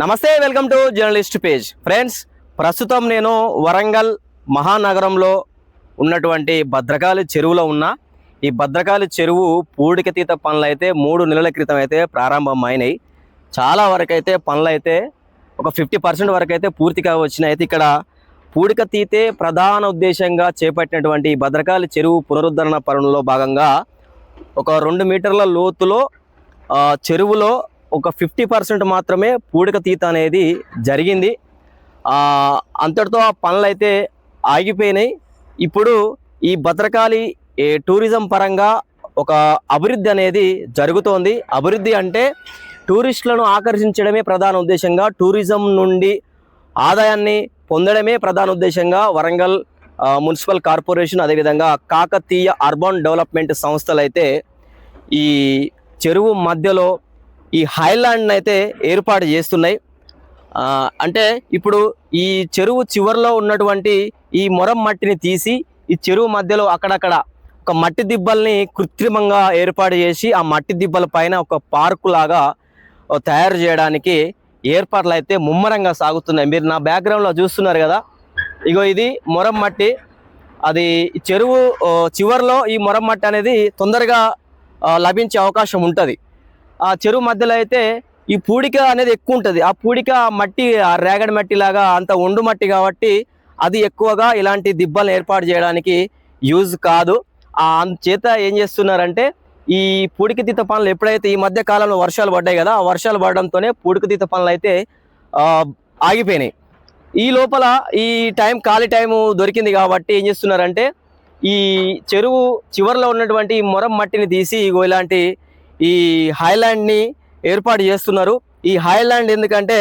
నమస్తే, welcome to journalist page. Friends, ప్రస్తుతం నేను వరంగల్ మహానగరంలో ఉన్నటువంటి భద్రకాళి చెరువులో ఉన్నా. ఈ భద్రకాళి చెరువు పూడికతీత పనులు అయితే 3 నెలల క్రితం అయితే ప్రారంభమైనాయి. చాలా వరకు అయితే పనులు అయితే ఒక 50% వరకు అయితే పూర్తిగా వచ్చినాయి. అయితే ఇక్కడ పూడికతీతే ప్రధాన ఉద్దేశంగా చేపట్టినటువంటి ఈ భద్రకాళి చెరువు పునరుద్ధరణ పనుల్లో భాగంగా ఒక 2 మీటర్ల లోతులో చెరువులో ఒక 50% మాత్రమే పూడికతీత అనేది జరిగింది. అంతటితో ఆ పనులు అయితే ఆగిపోయినాయి. ఇప్పుడు ఈ భద్రకాళి టూరిజం పరంగా ఒక అభివృద్ధి అనేది జరుగుతోంది. అభివృద్ధి అంటే టూరిస్టులను ఆకర్షించడమే ప్రధాన ఉద్దేశంగా, టూరిజం నుండి ఆదాయాన్ని పొందడమే ప్రధాన ఉద్దేశంగా వరంగల్ మున్సిపల్ కార్పొరేషన్, అదేవిధంగా కాకతీయ అర్బన్ డెవలప్మెంట్ సంస్థలు అయితే ఈ చెరువు మధ్యలో ఈ హైలాండ్ అయితే ఏర్పాటు చేస్తున్నాయి. అంటే ఇప్పుడు ఈ చెరువు చివరిలో ఉన్నటువంటి ఈ మొరం మట్టిని తీసి ఈ చెరువు మధ్యలో అక్కడక్కడ ఒక మట్టి దిబ్బల్ని కృత్రిమంగా ఏర్పాటు చేసి ఆ మట్టి దిబ్బల పైన ఒక పార్కు లాగా తయారు చేయడానికి ఏర్పాట్లు అయితే ముమ్మరంగా సాగుతున్నాయి. మీరు నా బ్యాక్గ్రౌండ్లో చూస్తున్నారు కదా, ఇగో ఇది మొరం మట్టి. అది చెరువు చివరిలో ఈ మొరం మట్టి అనేది తొందరగా లభించే అవకాశం ఉంటుంది. ఆ చెరువు మధ్యలో అయితే ఈ పూడిక అనేది ఎక్కువ ఉంటుంది. ఆ పూడిక మట్టి రేగడి మట్టి లాగా అంత ఒండు మట్టి కాబట్టి అది ఎక్కువగా ఇలాంటి దిబ్బలను ఏర్పాటు చేయడానికి యూజ్ కాదు. చేత ఏం చేస్తున్నారంటే ఈ పూడికతీత పనులు ఎప్పుడైతే ఈ మధ్య కాలంలో వర్షాలు పడ్డాయి కదా, ఆ వర్షాలు పడడంతోనే పూడికతీత పనులు అయితే ఆగిపోయినాయి. ఈ లోపల ఈ ఖాళీ టైము దొరికింది కాబట్టి ఏం చేస్తున్నారంటే ఈ చెరువు చివరిలో ఉన్నటువంటి మొరం మట్టిని తీసి ఇలాంటి ఈ హైలాండ్ని ఏర్పాటు చేస్తున్నారు. ఈ హైలాండ్ ఎందుకంటే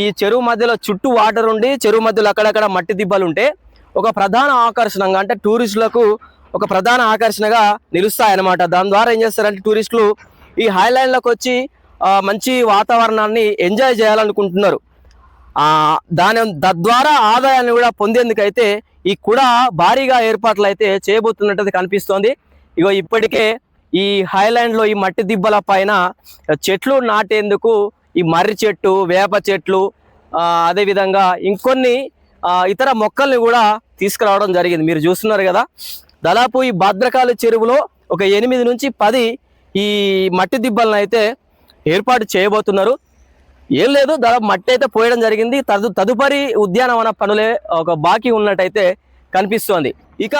ఈ చెరువు మధ్యలో చుట్టూ వాటర్ ఉండి చెరువు మధ్యలో అక్కడక్కడ మట్టి దిబ్బలు ఉంటే ఒక ప్రధాన ఆకర్షణగా, అంటే టూరిస్టులకు ఒక ప్రధాన ఆకర్షణగా నిలుస్తాయన్నమాట. దాని ద్వారా ఏం చేస్తారంటే టూరిస్టులు ఈ హైలాండ్లోకి వచ్చి మంచి వాతావరణాన్ని ఎంజాయ్ చేయాలనుకుంటున్నారు. తద్వారా ఆదాయాన్ని కూడా పొందేందుకైతే ఈ కూడా భారీగా ఏర్పాట్లు అయితే చేయబోతున్నట్టు కనిపిస్తోంది. ఇప్పటికే ఈ హైలాండ్లో ఈ మట్టి దిబ్బల పైన చెట్లు నాటేందుకు ఈ మర్రి చెట్టు, వేప చెట్లు, అదేవిధంగా ఇంకొన్ని ఇతర మొక్కల్ని కూడా తీసుకురావడం జరిగింది. మీరు చూస్తున్నారు కదా, దాదాపు ఈ భద్రకాళి చెరువులో ఒక 8 నుంచి 10 ఈ మట్టి దిబ్బలను అయితే ఏర్పాటు చేయబోతున్నారు. ఏం లేదు, దాదాపు మట్టి అయితే పోయడం జరిగింది. తదుపరి ఉద్యానవన పనులే ఒక బాకీ ఉన్నట్టయితే కనిపిస్తోంది. ఇక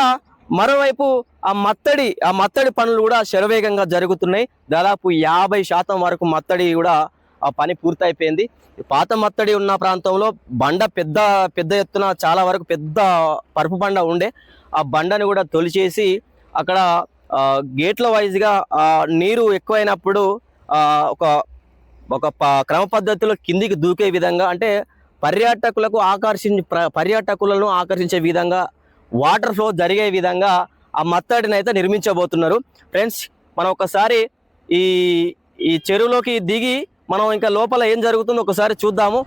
మరోవైపు ఆ మత్తడి పనులు కూడా శరవేగంగా జరుగుతున్నాయి. దాదాపు 50% వరకు మత్తడి కూడా ఆ పని పూర్తయిపోయింది. పాత మత్తడి ఉన్న ప్రాంతంలో బండ పెద్ద ఎత్తున చాలా వరకు పెద్ద పరుపు బండ ఉండే, ఆ బండని కూడా తొలిచేసి అక్కడ గేట్ల వైజ్గా నీరు ఎక్కువైనప్పుడు ఒక క్రమ పద్ధతిలో కిందికి దూకే విధంగా, అంటే పర్యాటకులను ఆకర్షించే విధంగా, వాటర్ ఫ్లో జరిగే విధంగా ఆ మత్తడిని అయితే నిర్మించబోతున్నారు. ఫ్రెండ్స్, మనం ఒకసారి ఈ చెరువులోకి దిగి మనం ఇంకా లోపల ఏం జరుగుతుందో ఒకసారి చూద్దాము.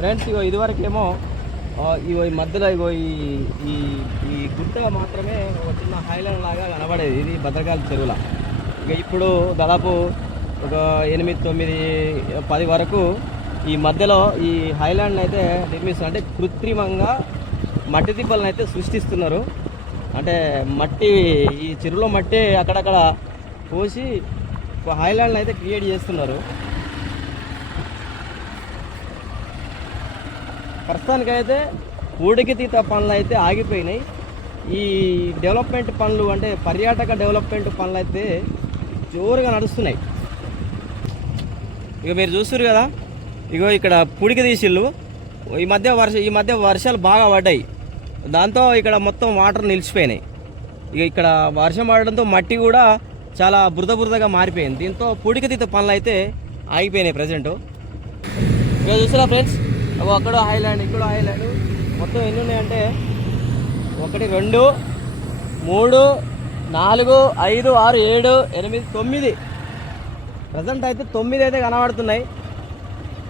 ఫ్రెండ్స్, ఇదివరకేమో ఈ మధ్యలో ఈ గుట్ట మాత్రమే ఒక చిన్న హైలాండ్ లాగా కనబడేది, ఇది భద్రకాళి చెరువుల. ఇప్పుడు దాదాపు ఒక 8, 9, 10 వరకు ఈ మధ్యలో ఈ హైలాండ్ అయితే నిర్మిస్తున్నారు. అంటే కృత్రిమంగా మట్టి దిబ్బలను అయితే సృష్టిస్తున్నారు. అంటే మట్టి, ఈ చెరువులో మట్టి అక్కడక్కడ పోసి ఒక హైలాండ్ అయితే క్రియేట్ చేస్తున్నారు. ప్రస్తుతానికైతే పూడికతీత పనులు అయితే ఆగిపోయినాయి. ఈ డెవలప్మెంట్ పనులు అంటే పర్యాటక డెవలప్మెంట్ పనులు అయితే జోరుగా నడుస్తున్నాయి. ఇక మీరు చూస్తారు కదా, ఇగో ఇక్కడ పుడికి తీసిళ్ళు. ఈ మధ్య వర్షాలు బాగా పడ్డాయి. దాంతో ఇక్కడ మొత్తం వాటర్ నిలిచిపోయినాయి. ఇక ఇక్కడ వర్షం పడడంతో మట్టి కూడా చాలా బురదగా మారిపోయింది. దీంతో పుడికతీత పనులు అయితే ఆగిపోయినాయి ప్రజెంట్. ఇక చూసారా ఫ్రెండ్స్, అక్కడ హైలాండ్, ఇక్కడ హైలాండ్, మొత్తం ఎన్ని ఉన్నాయంటే 1 2 3 4 5 6 7 8 9 ప్రజెంట్ అయితే 9 అయితే కనబడుతున్నాయి.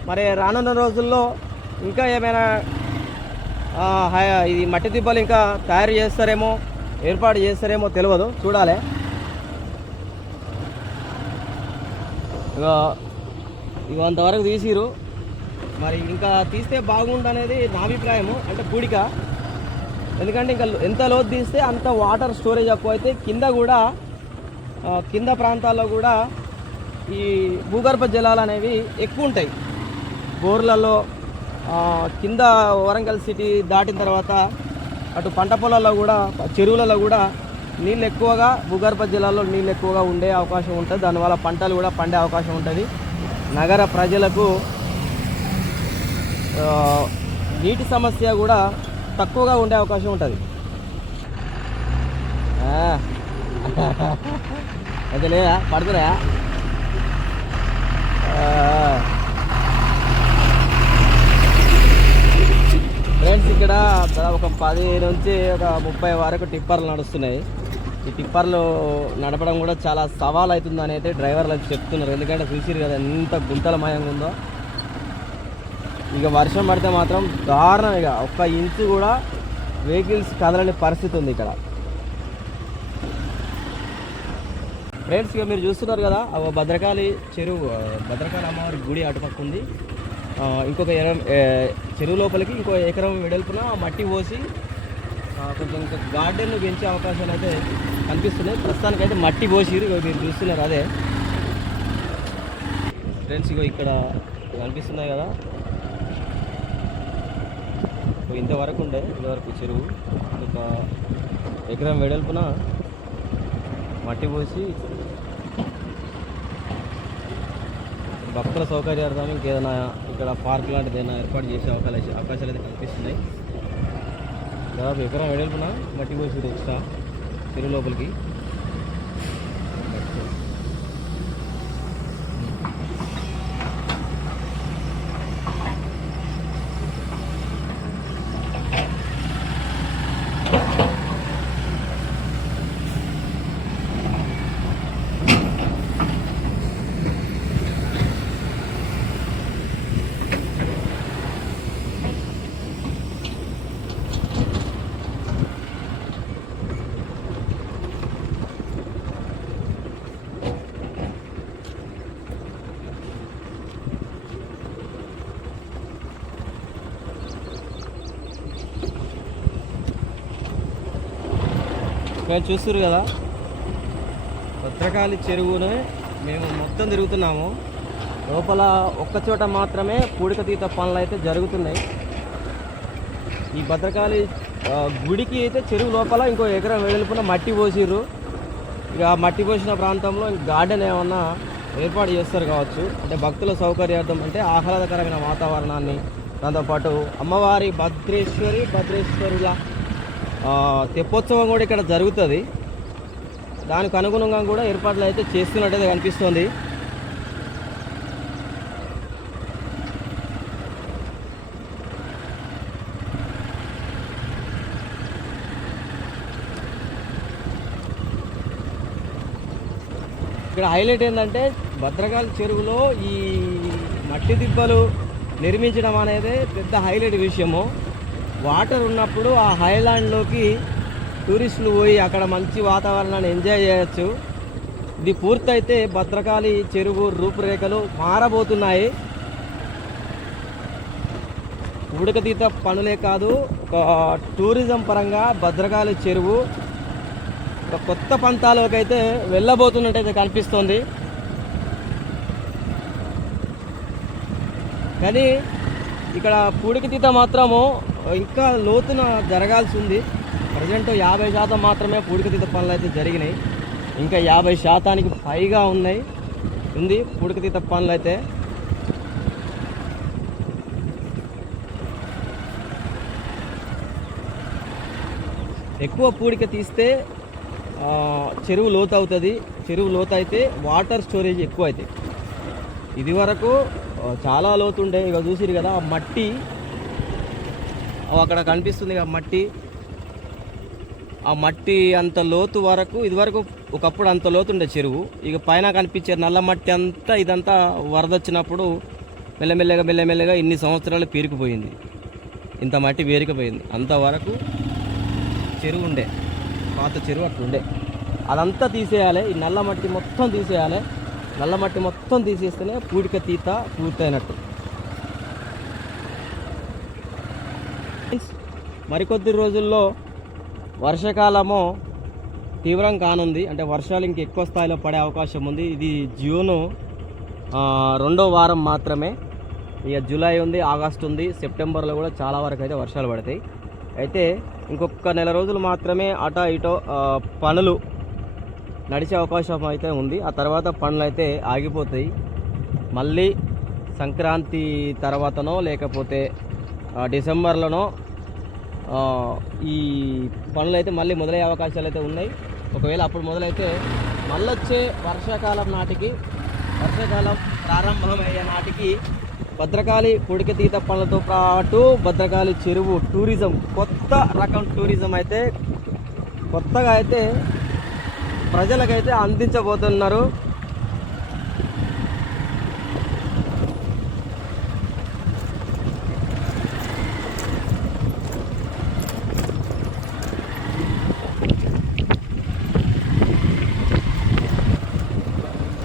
మరి రానున్న రోజుల్లో ఇంకా ఏమైనా ఇది మట్టి దిబ్బలు ఇంకా తయారు చేస్తారేమో, ఏర్పాటు చేస్తారేమో తెలియదు, చూడాలి. ఇక అంతవరకు తీసిరు. మరి ఇంకా తీస్తే బాగుండనేది నా అభిప్రాయము. అంటే పూడిక, ఎందుకంటే ఇంకా ఎంత లోతు తీస్తే అంత వాటర్ స్టోరేజ్ ఎక్కువ అయితే కింద ప్రాంతాల్లో కూడా ఈ భూగర్భ జలాలు అనేవి ఎక్కువ ఉంటాయి. బోర్లలో కింద వరంగల్ సిటీ దాటిన తర్వాత అటు పంట పొలాల్లో కూడా, చెరువులలో కూడా నీళ్ళు ఎక్కువగా, భూగర్భ జలాల్లో నీళ్ళు ఎక్కువగా ఉండే అవకాశం ఉంటుంది. దానివల్ల పంటలు కూడా పండే అవకాశం ఉంటుంది. నగర ప్రజలకు నీటి సమస్య కూడా తక్కువగా ఉండే అవకాశం ఉంటుంది. అయితే లేదా పడుతురా ఫ్రెండ్స్, ఇక్కడ ఒక 10 నుంచి ఒక 30 వరకు టిప్పర్లు నడుస్తున్నాయి. ఈ టిప్పర్లు నడపడం కూడా చాలా సవాల్ అవుతుంది అని అయితే డ్రైవర్లు అయితే చెప్తున్నారు. ఎందుకంటే చూసిరు కదా ఎంత గుంతలమయంగా ఉందో. ఇక వర్షం పడితే మాత్రం దారుణం, ఇక 1 ఇంచు కూడా వెహికల్స్ కదలని పరిస్థితి ఉంది ఇక్కడ. ఫ్రెండ్స్, ఇక మీరు చూస్తున్నారు కదా, భద్రకాళి చెరువు, భద్రకాళి అమ్మవారి గుడి అటుపక్క ఉంది. ఇంకొక చెరువు లోపలికి ఇంకో ఎకరం వెడల్పున మట్టి పోసి కొంచెం ఇంకా గార్డెన్ పెంచే అవకాశాలు అయితే కనిపిస్తున్నాయి. ప్రస్తుతానికి అయితే మట్టి పోసిరు, మీరు చూస్తున్నారు అదే ఫ్రెండ్స్. ఇగో ఇక్కడ కనిపిస్తున్నాయి కదా, ఇంతవరకు ఉండే, ఇంతవరకు చెరువు ఒక ఎకరం వెడల్పున మట్టి పోసి భక్తుల సౌకర్యార్థం ఇంకేదైనా ఇక్కడ పార్క్ లాంటిది ఏదైనా ఏర్పాటు చేసే అవకాశాలు అయితే కనిపిస్తున్నాయి. దాదాపు ఎకరం వెడల్పున మట్టి పోసి ఎక్స్ట్రా చెరువు లోపలికి. మేము చూస్తున్నారు కదా, భద్రకాళి చెరువునే మేము మొత్తం తిరుగుతున్నాము. లోపల ఒక్కచోట మాత్రమే పూడికతీత పనులు అయితే జరుగుతున్నాయి. ఈ భద్రకాళి గుడికి అయితే చెరువు లోపల ఇంకో ఎకరం వెడల్పున మట్టి పోసిర్రు. ఇక మట్టి పోసిన ప్రాంతంలో గార్డెన్ ఏమన్నా ఏర్పాటు చేస్తారు కావచ్చు. అంటే భక్తుల సౌకర్యార్థం, అంటే ఆహ్లాదకరమైన వాతావరణాన్ని, దాంతోపాటు అమ్మవారి భద్రేశ్వరుల తెప్పోత్సవం కూడా ఇక్కడ జరుగుతుంది. దానికి అనుగుణంగా కూడా ఏర్పాట్లు అయితే చేస్తున్నట్టయితే కనిపిస్తుంది. ఇక్కడ హైలైట్ ఏంటంటే భద్రకాళి చెరువులో ఈ మట్టి దిబ్బలు నిర్మించడం అనేది పెద్ద హైలైట్ విషయము. వాటర్ ఉన్నప్పుడు ఆ హైలాండ్లోకి టూరిస్టులు పోయి అక్కడ మంచి వాతావరణాన్ని ఎంజాయ్ చేయొచ్చు. ఇది పూర్తయితే భద్రకాళి చెరువు రూపురేఖలు మారబోతున్నాయి. పూడికతీత పనులే కాదు, టూరిజం పరంగా భద్రకాళి చెరువు ఒక కొత్త పంతాలోకి అయితే వెళ్ళబోతున్నట్టయితే కనిపిస్తుంది. కానీ ఇక్కడ పూడికతీత మాత్రము ఇంకా లోతున జరగాల్సి ఉంది. ప్రజెంట్ 50% మాత్రమే పూడికతీత పనులు అయితే జరిగినాయి. ఇంకా 50% పైగా ఉంది పూడికతీత పనులు అయితే. ఎక్కువ పూడిక తీస్తే చెరువు లోతు అవుతుంది. చెరువు లోతు అయితే వాటర్ స్టోరేజ్ ఎక్కువ అవుతాయి. ఇది వరకు చాలా లోతు ఉండే. ఇక చూసిరు కదా ఆ మట్టి అక్కడ కనిపిస్తుంది. ఆ మట్టి అంత లోతు వరకు ఇదివరకు ఒకప్పుడు అంత లోతు ఉండే చెరువు. ఇక పైన కనిపించే నల్ల మట్టి అంతా ఇదంతా వరద వచ్చినప్పుడు మెల్లమెల్లగా ఇన్ని సంవత్సరాలు పేరుకుపోయింది. ఇంత మట్టి పేరుకుపోయింది. అంతవరకు చెరువు ఉండే, పాత చెరువు అట్లుండే. అదంతా తీసేయాలి. ఈ నల్ల మట్టి మొత్తం తీసేయాలి. నల్ల మట్టి మొత్తం తీసేస్తేనే పూడికతీత పూర్తయినట్టు. మరికొద్ది రోజుల్లో వర్షాకాలము తీవ్రం కానుంది. అంటే వర్షాలు ఇంక ఎక్కువ స్థాయిలో పడే అవకాశం ఉంది. ఇది జూను 2వ వారం మాత్రమే. ఇక జూలై ఉంది, ఆగస్టు ఉంది, సెప్టెంబర్లో కూడా చాలా వరకు అయితే వర్షాలు పడతాయి. అయితే ఇంకొక నెల రోజులు మాత్రమే అటో ఇటో పనులు నడిచే అవకాశం అయితే ఉంది. ఆ తర్వాత పనులు అయితే ఆగిపోతాయి. మళ్ళీ సంక్రాంతి తర్వాతనో లేకపోతే డిసెంబర్లోనో ఈ పనులు అయితే మళ్ళీ మొదలయ్యే అవకాశాలు అయితే ఉన్నాయి. ఒకవేళ అప్పుడు మొదలైతే మళ్ళీ వచ్చే వర్షాకాలం ప్రారంభమయ్యే నాటికి భద్రకాళి పూడికతీత పనులతో పాటు భద్రకాళి చెరువు టూరిజం, కొత్త రకం టూరిజం అయితే కొత్తగా అయితే ప్రజలకైతే అందించబోతున్నారు.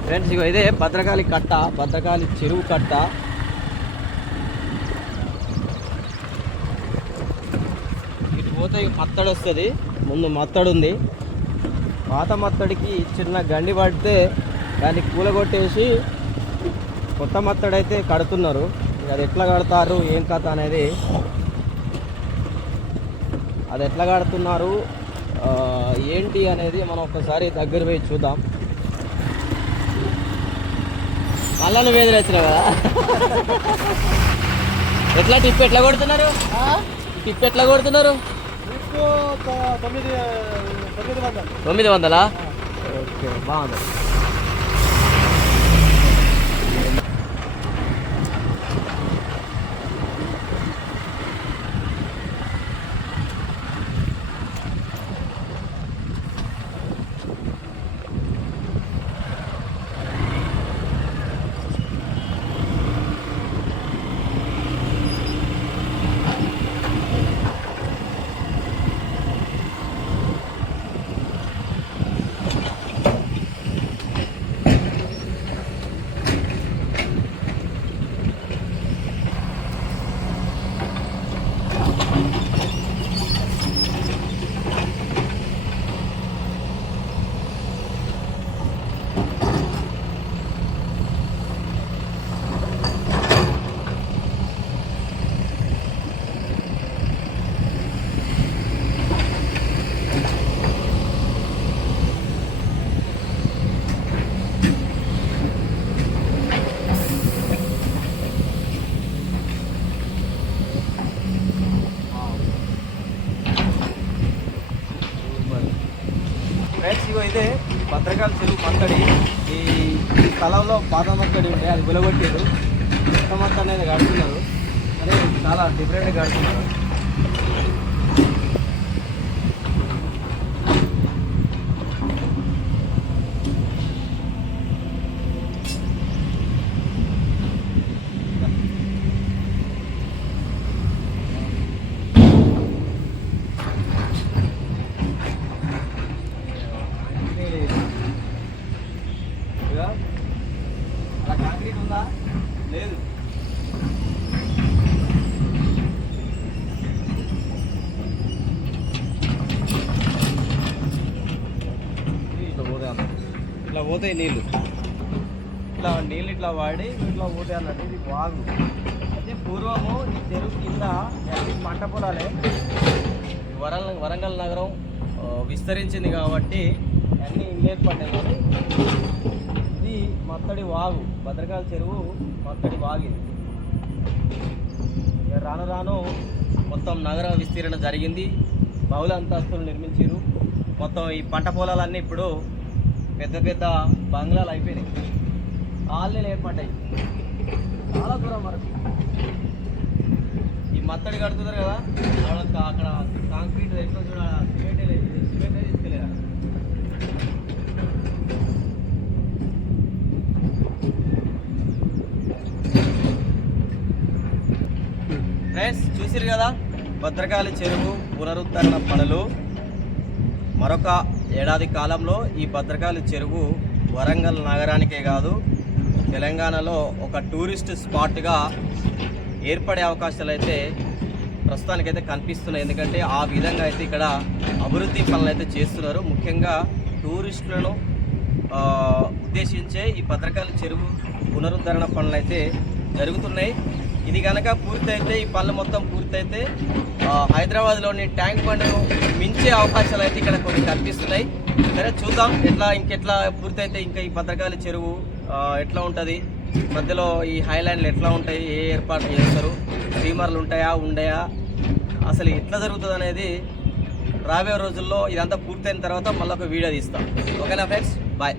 ఫ్రెండ్స్, ఇగో ఇదే భద్రకాళి చెరువు కట్ట. ఇటు పోతే మత్తడి వస్తుంది. ముందు మత్తడి ఉంది. పాత మత్తడికి చిన్న గండి పడితే దాన్ని కూలగొట్టేసి కొత్త మత్తడి అయితే కడుతున్నారు. అది ఎట్లా కడతారు, ఏం కథ అనేది, అది ఎట్లా కడుతున్నారు ఏంటి అనేది మనం ఒకసారి దగ్గర పోయి చూద్దాం. మళ్ళా నువ్వు ఎదురు వచ్చినావు కదా. టిప్ ఎట్లా కొడుతున్నారు? $900. ఓకే, బాగుంది. ఇదే భద్రకాళి చెరువు మత్తడి. ఈ స్థలంలో పాత మత్తడి ఉండే, అది గులగొట్టారు. కొత్త మత్తడి అనేది కడుతున్నారు. అదే చాలా డిఫరెంట్గా కడుతున్నారు. అలా కాంక్రీట్ ఉందా? లేదు. ఇట్లా పోతాయి నీళ్ళు. ఇట్లా నీళ్ళు ఇట్లా వాడి ఇట్లా ఊటే అన్నట్టు. ఇది వాగు. అయితే పూర్వము ఈ చెరువు కింద అన్ని పంట పొలాలే. వరంగల్ నగరం విస్తరించింది కాబట్టి అన్నీ ఇల్లు ఏర్పడ్డాయి. కానీ ఇది మత్తడి వాగు, భద్రకాళి చెరువు మత్తడి వాగు. ఇది రాను రాను మొత్తం నగర విస్తీరణ జరిగింది, బహుళ అంతస్తులు నిర్మించారు. మొత్తం ఈ పంట పొలాలన్నీ ఇప్పుడు పెద్ద పెద్ద బంగ్లాలు అయిపోయినాయి, కాలనీలు ఏర్పడ్డాయి చాలా దూరం వరకు. ఈ మత్తడి కడుతున్నారు కదా, అక్కడ కాంక్రీట్ ఎట్లా చూడాలి, సిమెంట్ తీసుకెళ్ళారు. ఫ్రెండ్స్ చూసిరు కదా భద్రకాళి చెరువు పునరుద్ధరణ పనులు. మరొక ఏడాది కాలంలో ఈ భద్రకాళి చెరువు వరంగల్ నగరానికే కాదు తెలంగాణలో ఒక టూరిస్ట్ స్పాట్గా ఏర్పడే అవకాశాలు అయితే ప్రస్తుతానికైతే కనిపిస్తున్నాయి. ఎందుకంటే ఆ విధంగా అయితే ఇక్కడ అభివృద్ధి పనులు అయితే చేస్తున్నారు. ముఖ్యంగా టూరిస్టులను ఉద్దేశించే ఈ భద్రకాళి చెరువు పునరుద్ధరణ పనులు అయితే జరుగుతున్నాయి. ఇది కనుక పూర్తయితే, ఈ పనులు మొత్తం పూర్తయితే హైదరాబాద్లోని ట్యాంక్ బండ్ను మించే అవకాశాలు అయితే ఇక్కడ కొన్ని కనిపిస్తున్నాయి. సరే చూద్దాం ఇంకెట్లా పూర్తయితే ఇంకా ఈ భద్రకాళి చెరువు ఎట్లా ఉంటుంది, మధ్యలో ఈ హైలాండ్లు ఎట్లా ఉంటాయి, ఏ ఏర్పాట్లు చేస్తారు, స్టీమర్లు ఉంటాయా ఉండయా, అసలు ఎట్లా జరుగుతుంది అనేది రాబోయే రోజుల్లో ఇదంతా పూర్తయిన తర్వాత మళ్ళీ ఒక వీడియో తీస్తాం. ఓకేనా ఫ్రెండ్స్, బాయ్.